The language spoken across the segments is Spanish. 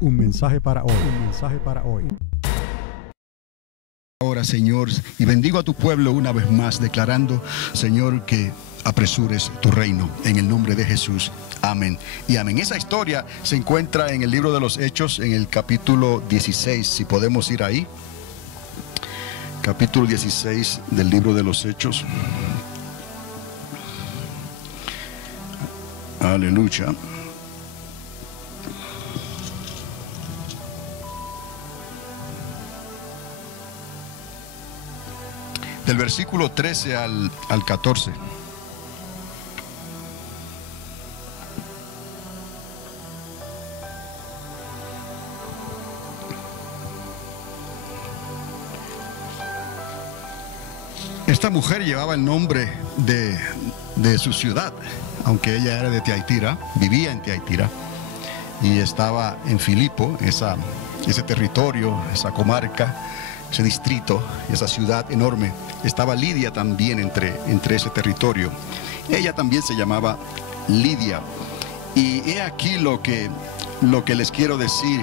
Un mensaje para hoy, un mensaje para hoy. Ahora, Señor, y bendigo a tu pueblo una vez más, declarando, Señor, que apresures tu reino, en el nombre de Jesús. Amén y amén. Esa historia se encuentra en el libro de los Hechos, en el capítulo 16, si podemos ir ahí. Capítulo 16 del libro de los Hechos. Aleluya. Del versículo 13 al 14. Esta mujer llevaba el nombre de su ciudad, aunque ella era de Tiatira, vivía en Tiatira y estaba en Filipo, ese territorio, esa comarca, ese distrito, esa ciudad enorme. Estaba Lidia también entre ese territorio. Ella también se llamaba Lidia. Y he aquí lo que les quiero decir,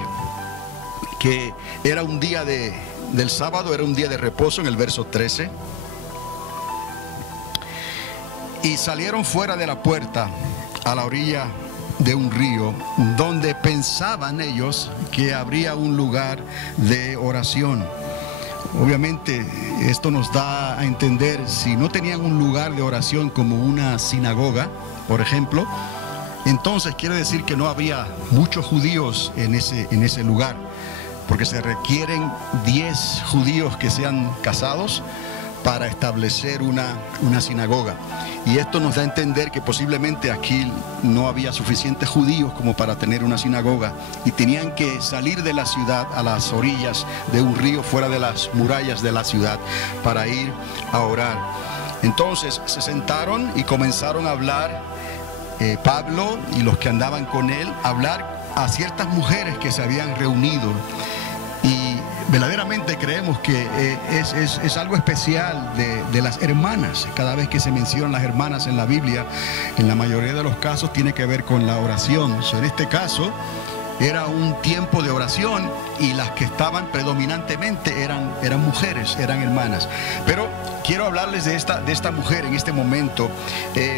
que era un día del sábado, era un día de reposo en el verso 13. Y salieron fuera de la puerta a la orilla de un río, donde pensaban ellos que habría un lugar de oración. Obviamente esto nos da a entender, si no tenían un lugar de oración como una sinagoga, por ejemplo, entonces quiere decir que no había muchos judíos en ese lugar, porque se requieren 10 judíos que sean casados para establecer una sinagoga. Y esto nos da a entender que posiblemente aquí no había suficientes judíos como para tener una sinagoga, y tenían que salir de la ciudad a las orillas de un río, fuera de las murallas de la ciudad, para ir a orar. Entonces se sentaron y comenzaron a hablar, Pablo y los que andaban con él, hablar a ciertas mujeres que se habían reunido. Y verdaderamente creemos que es algo especial de las hermanas. Cada vez que se mencionan las hermanas en la Biblia, en la mayoría de los casos tiene que ver con la oración. En este caso era un tiempo de oración, y las que estaban predominantemente eran mujeres, eran hermanas. Pero quiero hablarles de esta mujer en este momento,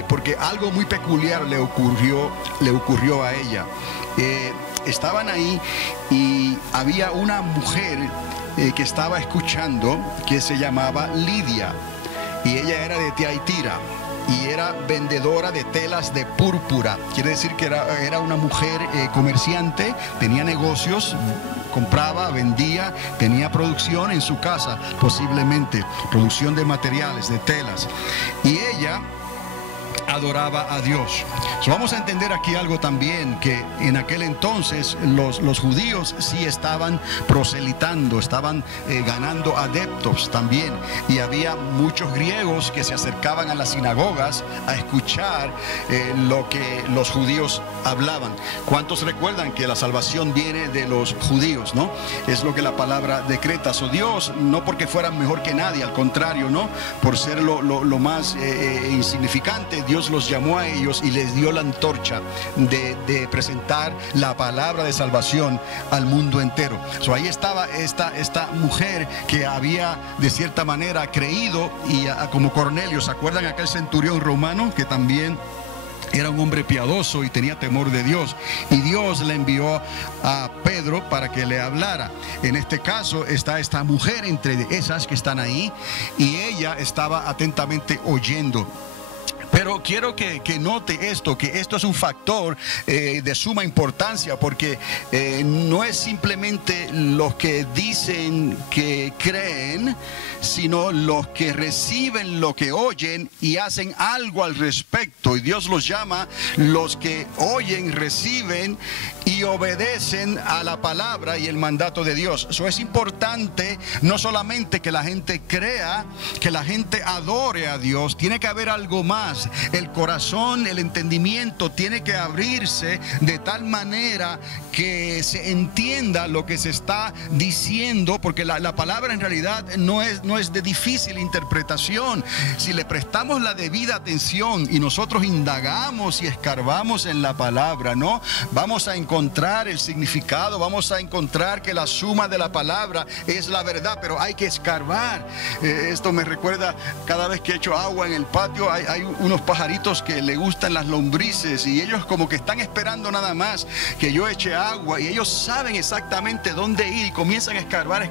porque algo muy peculiar le ocurrió a ella. Estaban ahí y había una mujer que estaba escuchando, que se llamaba Lidia, y ella era de Tiatira y era vendedora de telas de púrpura. Quiere decir que era una mujer comerciante, tenía negocios, compraba, vendía, tenía producción en su casa, posiblemente producción de materiales, de telas, y ella adoraba a Dios. Vamos a entender aquí algo también, que en aquel entonces los judíos sí estaban proselitando, estaban ganando adeptos también, y había muchos griegos que se acercaban a las sinagogas a escuchar lo que los judíos hablaban. ¿Cuántos recuerdan que la salvación viene de los judíos, no? Es lo que la palabra decreta. Dios, no porque fueran mejor que nadie, al contrario, no, por ser lo más insignificante, Dios los llamó a ellos y les dio la antorcha de presentar la palabra de salvación al mundo entero. Ahí estaba esta mujer que había de cierta manera creído, y como Cornelio, ¿se acuerdan aquel centurión romano que también era un hombre piadoso y tenía temor de Dios? Y Dios le envió a Pedro para que le hablara. En este caso está esta mujer entre esas que están ahí, y ella estaba atentamente oyendo. Pero quiero que note esto, que esto es un factor de suma importancia, porque no es simplemente los que dicen que creen, sino los que reciben lo que oyen y hacen algo al respecto. Y Dios los llama los que oyen, reciben y obedecen a la palabra y el mandato de Dios. Eso es importante, no solamente que la gente crea, que la gente adore a Dios, tiene que haber algo más. el corazón, el entendimiento tiene que abrirse de tal manera que se entienda lo que se está diciendo, porque la palabra en realidad no es de difícil interpretación. Si le prestamos la debida atención y nosotros indagamos y escarbamos en la palabra, ¿no? Vamos a encontrar el significado, vamos a encontrar que la suma de la palabra es la verdad, pero hay que escarbar. Esto me recuerda cada vez que echo agua en el patio, hay unos pajaritos que le gustan las lombrices y ellos como que están esperando nada más que yo eche agua, y ellos saben exactamente dónde ir y comienzan a escarbar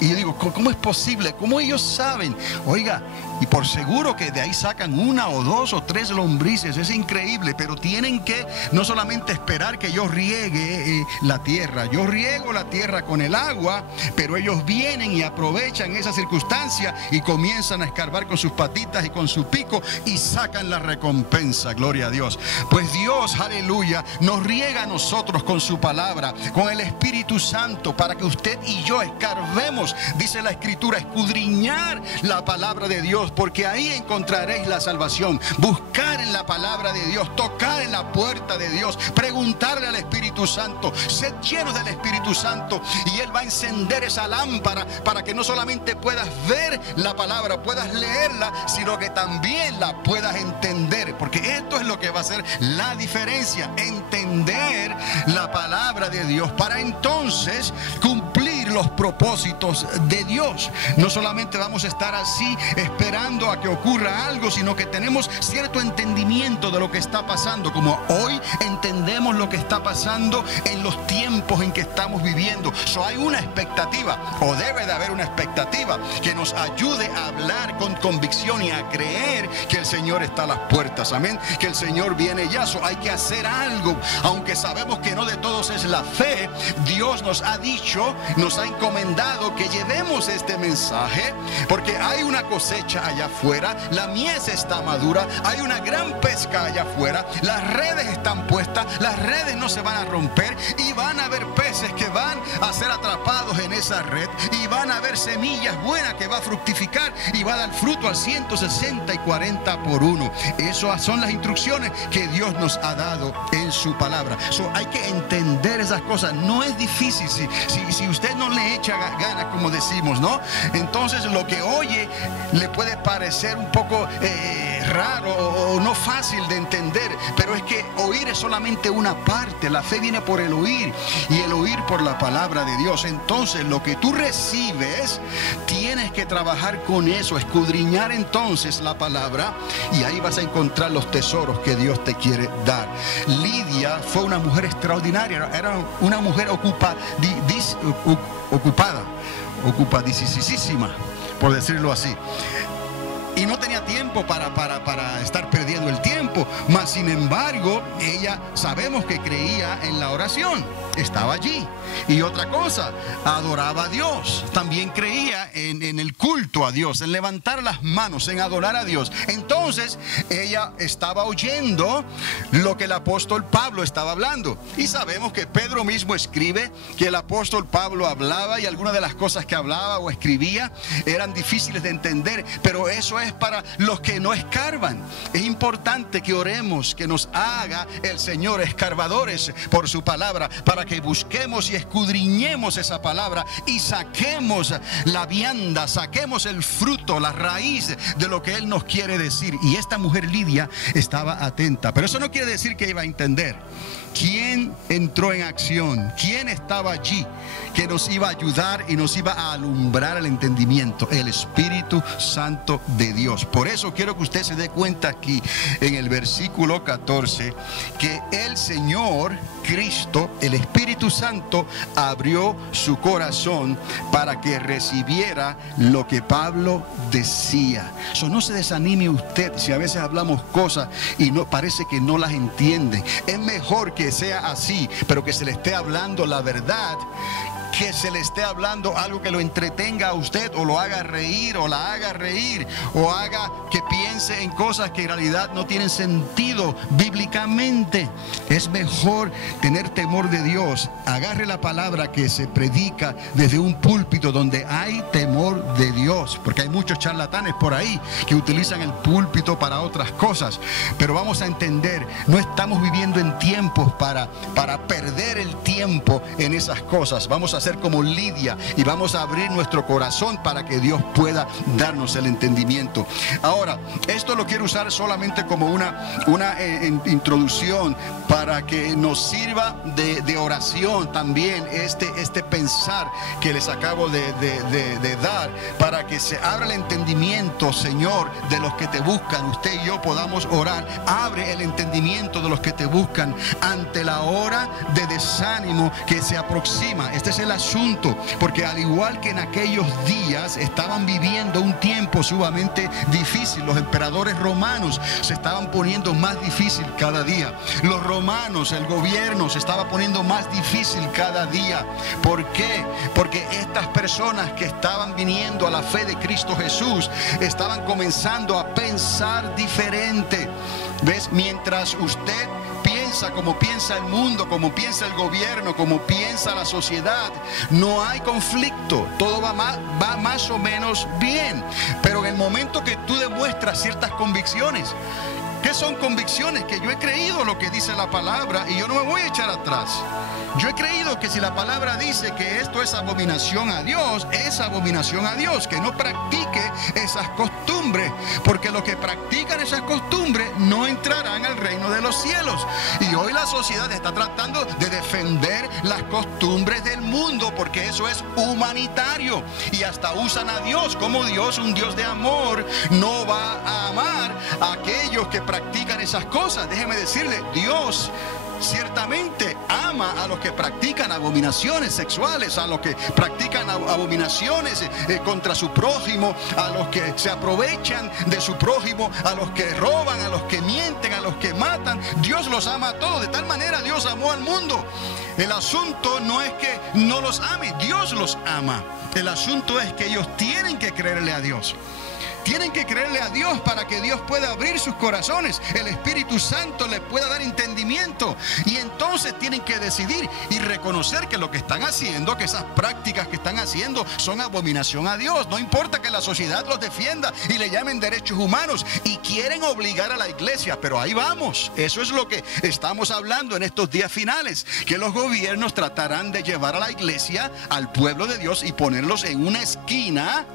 y yo digo, ¿cómo es posible? ¿Cómo ellos saben? Oiga, y por seguro que de ahí sacan 1 o 2 o 3 lombrices, es increíble, pero tienen que no solamente esperar que yo riegue la tierra, yo riego la tierra con el agua, pero ellos vienen y aprovechan esa circunstancia y comienzan a escarbar con sus patitas y con su pico y sacan la recompensa, gloria a Dios. Pues Dios, aleluya, nos riega a nosotros con su palabra, con el Espíritu Santo, para que usted y yo escarbemos, dice la Escritura, escudriñar la palabra de Dios, porque ahí encontraréis la salvación. Buscar en la palabra de Dios, tocar en la puerta de Dios, preguntarle al Espíritu Santo, sed llenos del Espíritu Santo y Él va a encender esa lámpara para que no solamente puedas ver la palabra, puedas leerla, sino que también la puedas entender, porque esto es lo que va a hacer la diferencia, entender la palabra de Dios para entonces cumplir los propósitos de Dios. No solamente vamos a estar así esperando a que ocurra algo, sino que tenemos cierto entendimiento de lo que está pasando, como hoy entendemos lo que está pasando en los tiempos en que estamos viviendo. Hay una expectativa, o debe de haber una expectativa que nos ayude a hablar con convicción y a creer que el Señor está a las puertas, amén, que el Señor viene ya. Hay que hacer algo, aunque sabemos que no de todos es la fe. Dios nos ha dicho, nos ha encomendado que llevemos este mensaje, porque hay una cosecha allá afuera, la mies está madura, hay una gran pesca allá afuera, las redes están puestas, las redes no se van a romper y van a haber peces que van a ser atrapados en esa red, y van a haber semillas buenas que va a fructificar y va a dar fruto al 160 y 40 por 1. Esas son las instrucciones que Dios nos ha dado en su palabra. Hay que entender esas cosas, no es difícil. Si usted no le echa ganas, como decimos, ¿no? Entonces lo que oye le puede parecer un poco raro o no fácil de entender, pero es que oír es solamente una parte. La fe viene por el oír y el oír por la palabra de Dios. Entonces lo que tú recibes tienes que trabajar con eso, escudriñar entonces la palabra, y ahí vas a encontrar los tesoros que Dios te quiere dar. Lidia fue una mujer extraordinaria, era una mujer ocupadísima, por decirlo así. Y no tenía tiempo para estar perdiendo el tiempo. Mas sin embargo, ella sabemos que creía en la oración. Estaba allí. Y otra cosa, adoraba a Dios. También creía en el culto a Dios, en levantar las manos, en adorar a Dios. Entonces, ella estaba oyendo lo que el apóstol Pablo estaba hablando. Y sabemos que Pedro mismo escribe que el apóstol Pablo hablaba, y algunas de las cosas que hablaba o escribía eran difíciles de entender, pero eso es para los que no escarban. Es importante que oremos, que nos haga el Señor escarbadores por su palabra, para que busquemos y escudriñemos esa palabra y saquemos la vianda, saquemos el fruto, la raíz de lo que Él nos quiere decir. Y esta mujer Lidia estaba atenta, pero eso no quiere decir que iba a entender. ¿Quién entró en acción? ¿Quién estaba allí que nos iba a ayudar y nos iba a alumbrar el entendimiento? El Espíritu Santo de Dios. Por eso quiero que usted se dé cuenta aquí en el versículo 14 que el Señor Cristo, el Espíritu Santo, abrió su corazón para que recibiera lo que Pablo decía. No se desanime usted si a veces hablamos cosas y no parece que no las entienden. Es mejor que sea así, pero que se le esté hablando la verdad, que se le esté hablando algo que lo entretenga a usted, o lo haga reír, o la haga reír, o haga que piense en cosas que en realidad no tienen sentido bíblicamente. Es mejor tener temor de Dios. Agarre la palabra que se predica desde un púlpito donde hay temor de Dios, porque hay muchos charlatanes por ahí que utilizan el púlpito para otras cosas. Pero vamos a entender, no estamos viviendo en tiempos para perder el tiempo en esas cosas. Vamos a ser como Lidia y vamos a abrir nuestro corazón para que Dios pueda darnos el entendimiento. Ahora, esto lo quiero usar solamente como una introducción para que nos sirva de oración también este pensar que les acabo de dar, para que se abra el entendimiento, Señor, de los que te buscan. Usted y yo podamos orar. Abre el entendimiento de los que te buscan ante la hora de desánimo que se aproxima. Este es el asunto, porque al igual que en aquellos días estaban viviendo un tiempo sumamente difícil. Los emperadores romanos se estaban poniendo más difícil cada día. Los romanos, el gobierno se estaba poniendo más difícil cada día. ¿Por qué? Porque estas personas que estaban viniendo a la fe de Cristo Jesús estaban comenzando a pensar diferente. ¿Ves? Mientras usted piensa como piensa el mundo, como piensa el gobierno, como piensa la sociedad, no hay conflicto, todo va más o menos bien. Pero en el momento que tú demuestras ciertas convicciones, ¿qué son convicciones? Que yo he creído lo que dice la palabra y yo no me voy a echar atrás. Yo he creído que si la palabra dice que esto es abominación a Dios, es abominación a Dios. Que no practique esas costumbres, porque los que practican esas costumbres no entrarán al reino de los cielos. Y hoy la sociedad está tratando de defender las costumbres del mundo, porque eso es humanitario. Y hasta usan a Dios como Dios, un Dios de amor, no va a amar a aquellos que practican esas cosas. Déjeme decirle, Dios ciertamente ama a los que practican abominaciones sexuales, a los que practican abominaciones contra su prójimo, a los que se aprovechan de su prójimo, a los que roban, a los que mienten, a los que matan. Dios los ama a todos. De tal manera Dios amó al mundo. El asunto no es que no los ame, Dios los ama. El asunto es que ellos tienen que creerle a Dios. Tienen que creerle a Dios para que Dios pueda abrir sus corazones, el Espíritu Santo les pueda dar entendimiento, y entonces tienen que decidir y reconocer que lo que están haciendo, que esas prácticas que están haciendo son abominación a Dios. No importa que la sociedad los defienda y le llamen derechos humanos y quieren obligar a la iglesia, pero ahí vamos. Eso es lo que estamos hablando en estos días finales, que los gobiernos tratarán de llevar a la iglesia, al pueblo de Dios, y ponerlos en una esquina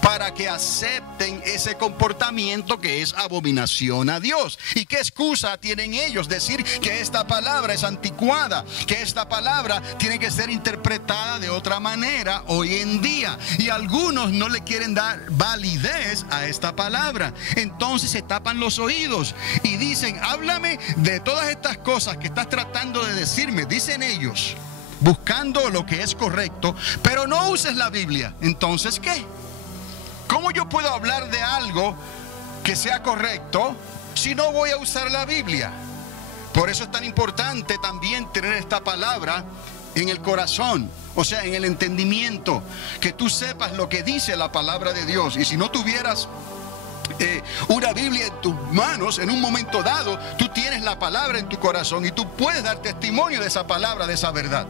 para que acepten ese comportamiento que es abominación a Dios. ¿Y qué excusa tienen ellos? Decir que esta palabra es anticuada, que esta palabra tiene que ser interpretada de otra manera hoy en día. Y algunos no le quieren dar validez a esta palabra. Entonces se tapan los oídos y dicen: háblame de todas estas cosas que estás tratando de decirme, dicen ellos, buscando lo que es correcto, pero no uses la Biblia. Entonces, ¿qué? ¿Cómo yo puedo hablar de algo que sea correcto si no voy a usar la Biblia? Por eso es tan importante también tener esta palabra en el corazón, o sea, en el entendimiento, que tú sepas lo que dice la palabra de Dios. Y si no tuvieras una Biblia en tus manos, en un momento dado, tú tienes la palabra en tu corazón y tú puedes dar testimonio de esa palabra, de esa verdad.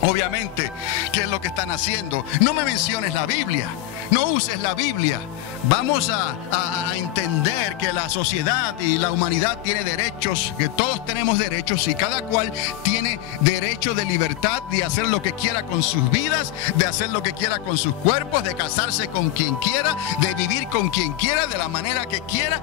Obviamente, ¿qué es lo que están haciendo? No me menciones la Biblia, no uses la Biblia. Vamos a entender que la sociedad y la humanidad tiene derechos, que todos tenemos derechos, y cada cual tiene derecho de libertad de hacer lo que quiera con sus vidas, de hacer lo que quiera con sus cuerpos, de casarse con quien quiera, de vivir con quien quiera, de la manera que quiera.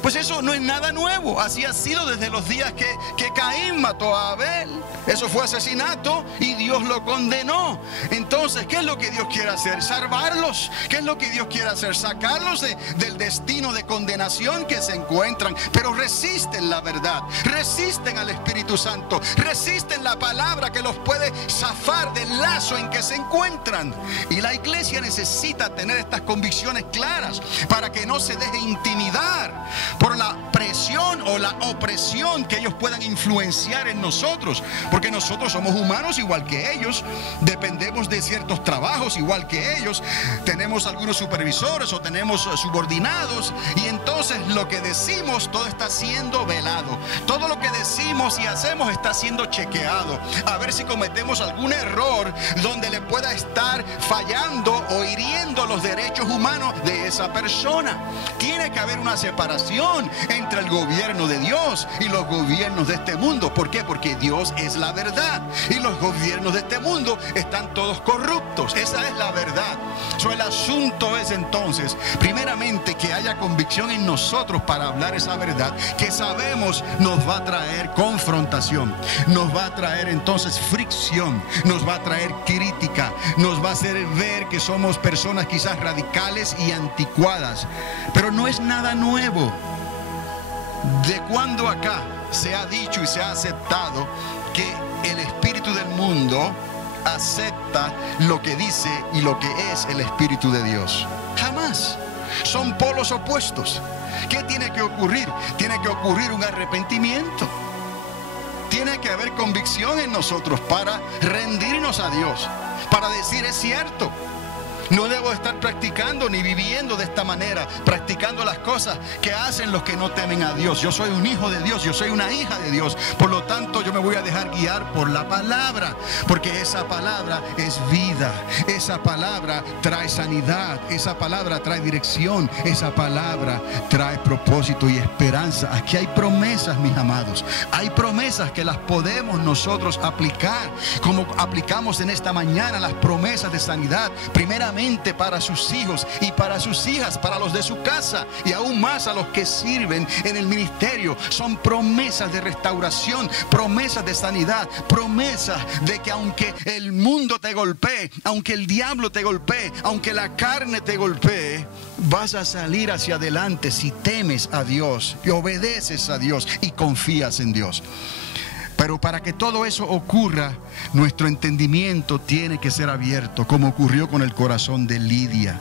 Pues eso no es nada nuevo. Así ha sido desde los días que Caín mató a Abel. Eso fue asesinato y Dios lo condenó. Entonces, ¿qué es lo que Dios quiere hacer? Salvarlos. ¿Qué es lo que Dios quiere hacer? Sacarlos del destino de condenación que se encuentran. Pero resisten la verdad, resisten al Espíritu Santo, resisten la palabra que los puede zafar del lazo en que se encuentran. Y la iglesia necesita tener estas convicciones claras para que no se deje intimidar. por la presión o la opresión que ellos puedan influenciar en nosotros, porque nosotros somos humanos igual que ellos, dependemos de ciertos trabajos igual que ellos, tenemos algunos supervisores o tenemos subordinados, y entonces lo que decimos todo está siendo velado, todo lo que decimos y hacemos está siendo chequeado, a ver si cometemos algún error donde le pueda estar fallando o hiriendo los derechos humanos de esa persona. Tiene que haber una separación entre el gobierno de Dios y los gobiernos de este mundo. ¿Por qué? Porque Dios es la verdad y los gobiernos de este mundo están todos corruptos. Esa es la verdad. El asunto es entonces, primeramente, que haya convicción en nosotros para hablar esa verdad, que sabemos nos va a traer confrontación, nos va a traer entonces fricción, nos va a traer crítica, nos va a hacer ver que somos personas quizás radicales y anticuadas, pero no es nada nuevo. ¿De cuándo acá se ha dicho y se ha aceptado que el espíritu del mundo acepta lo que dice y lo que es el Espíritu de Dios? Jamás. Son polos opuestos. ¿Qué tiene que ocurrir? Tiene que ocurrir un arrepentimiento. Tiene que haber convicción en nosotros para rendirnos a Dios, para decir: es cierto, no debo estar practicando ni viviendo de esta manera, practicando las cosas que hacen los que no temen a Dios. Yo soy un hijo de Dios, yo soy una hija de Dios. Por lo tanto, yo me voy a dejar guiar por la palabra, porque esa palabra es vida, esa palabra trae sanidad, esa palabra trae dirección, esa palabra trae propósito y esperanza. Aquí hay promesas, mis amados. Hay promesas que las podemos nosotros aplicar, como aplicamos en esta mañana las promesas de sanidad, primeramente para sus hijos y para sus hijas, para los de su casa y aún más a los que sirven en el ministerio. Son promesas de restauración, promesas de sanidad, promesas de que aunque el mundo te golpee, aunque el diablo te golpee, aunque la carne te golpee, vas a salir hacia adelante si temes a Dios y obedeces a Dios y confías en Dios. Pero para que todo eso ocurra, nuestro entendimiento tiene que ser abierto, como ocurrió con el corazón de Lidia.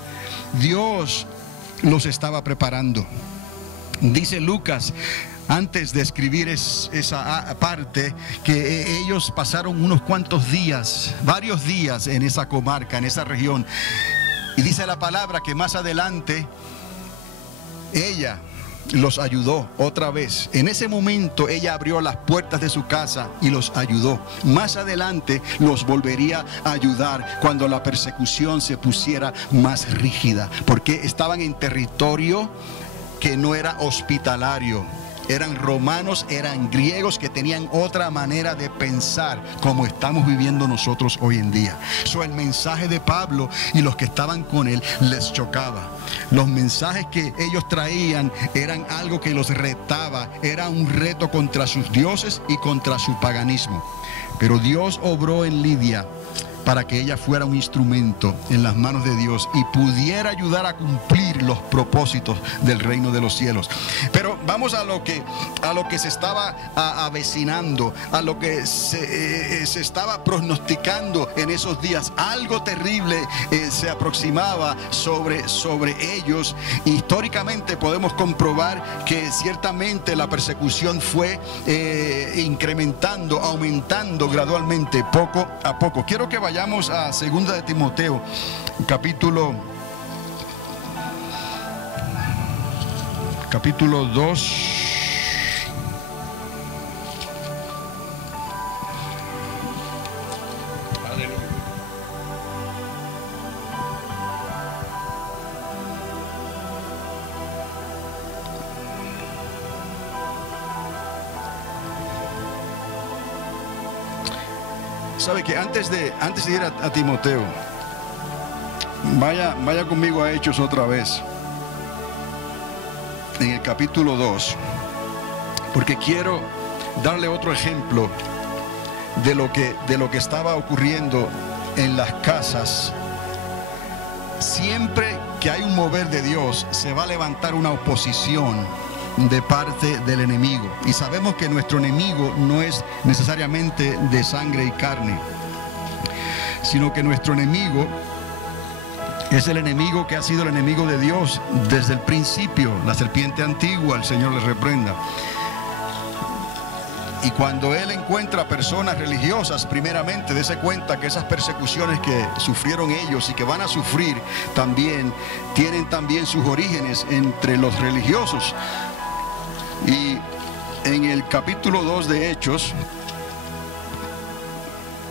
Dios los estaba preparando. Dice Lucas, antes de escribir esa parte, que ellos pasaron unos cuantos días, varios días en esa comarca, en esa región. Y dice la palabra que más adelante ella los ayudó otra vez. En ese momento ella abrió las puertas de su casa y los ayudó. Más adelante los volvería a ayudar cuando la persecución se pusiera más rígida, porque estaban en territorio que no era hospitalario. Eran romanos, eran griegos que tenían otra manera de pensar, como estamos viviendo nosotros hoy en día. El mensaje de Pablo y los que estaban con él les chocaba. Los mensajes que ellos traían eran algo que los retaba, era un reto contra sus dioses y contra su paganismo. Pero Dios obró en Lidia para que ella fuera un instrumento en las manos de Dios y pudiera ayudar a cumplir los propósitos del reino de los cielos. Pero vamos a lo que se estaba avecinando, a lo que se estaba pronosticando en esos días. Algo terrible se aproximaba sobre ellos. Históricamente podemos comprobar que ciertamente la persecución fue incrementando, aumentando gradualmente, poco a poco. Quiero que vayamos a 2 de Timoteo, capítulo 2. Sabe que antes de ir a Timoteo, vaya conmigo a Hechos otra vez, en el capítulo 2, porque quiero darle otro ejemplo de lo que estaba ocurriendo en las casas. Siempre que hay un mover de Dios, se va a levantar una oposición de parte del enemigo, y sabemos que nuestro enemigo no es necesariamente de sangre y carne, sino que nuestro enemigo Es el enemigo que ha sido el enemigo de Dios desde el principio, la serpiente antigua, el Señor le reprenda. Y cuando Él encuentra personas religiosas, primeramente, dése cuenta que esas persecuciones que sufrieron ellos y que van a sufrir también, tienen también sus orígenes entre los religiosos. Y en el capítulo 2 de Hechos,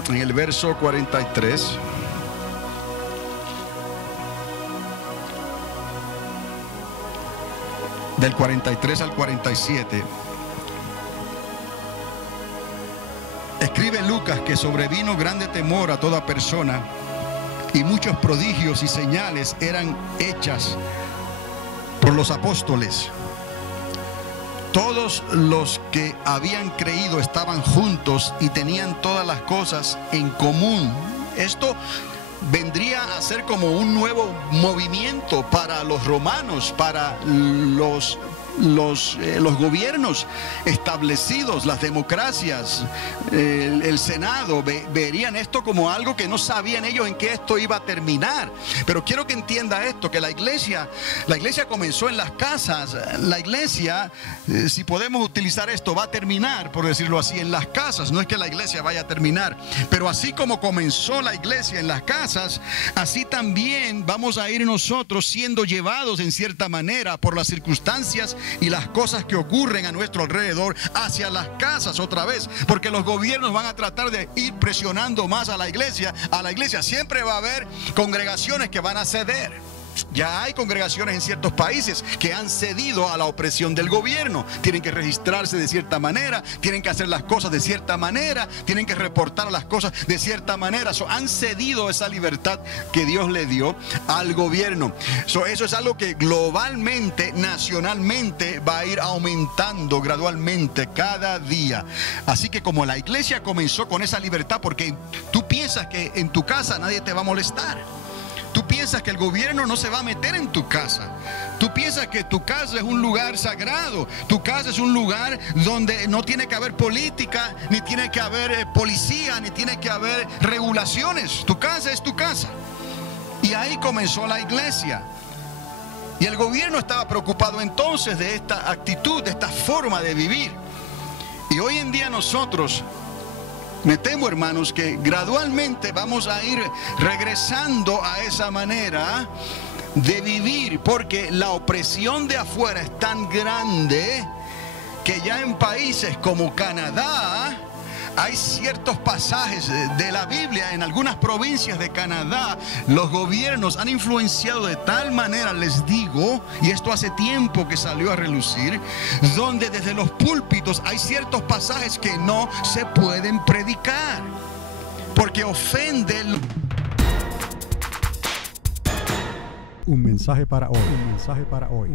en el verso 43, del 43 al 47, escribe Lucas que sobrevino grande temor a toda persona y muchos prodigios y señales eran hechas por los apóstoles. Todos los que habían creído estaban juntos y tenían todas las cosas en común. Esto vendría a ser como un nuevo movimiento para los romanos, para los gobiernos establecidos, las democracias, el Senado, verían esto como algo que no sabían ellos en qué esto iba a terminar. Pero quiero que entienda esto, que la iglesia comenzó en las casas. La iglesia, si podemos utilizar esto, va a terminar, por decirlo así, en las casas. No es que la iglesia vaya a terminar, pero así como comenzó la iglesia en las casas, así también vamos a ir nosotros siendo llevados en cierta manera por las circunstancias y las cosas que ocurren a nuestro alrededor hacia las casas otra vez, porque los gobiernos van a tratar de ir presionando más a la iglesia. Siempre va a haber congregaciones que van a ceder. Ya hay congregaciones en ciertos países que han cedido a la opresión del gobierno. Tienen que registrarse de cierta manera, tienen que hacer las cosas de cierta manera, tienen que reportar las cosas de cierta manera. Han cedido esa libertad que Dios le dio al gobierno. Eso es algo que globalmente, nacionalmente, va a ir aumentando gradualmente cada día. Así que como la iglesia comenzó con esa libertad, porque tú piensas que en tu casa nadie te va a molestar. Tú piensas que el gobierno no se va a meter en tu casa. Tú piensas que tu casa es un lugar sagrado. Tu casa es un lugar donde no tiene que haber política, ni tiene que haber policía, ni tiene que haber regulaciones. Tu casa es tu casa. Y ahí comenzó la iglesia. Y el gobierno estaba preocupado entonces de esta actitud, de esta forma de vivir. Y hoy en día nosotros, me temo, hermanos, que gradualmente vamos a ir regresando a esa manera de vivir, porque la opresión de afuera es tan grande que ya en países como Canadá hay ciertos pasajes de la Biblia, en algunas provincias de Canadá, los gobiernos han influenciado de tal manera, les digo, y esto hace tiempo que salió a relucir, donde desde los púlpitos hay ciertos pasajes que no se pueden predicar, porque ofenden. Un mensaje para hoy.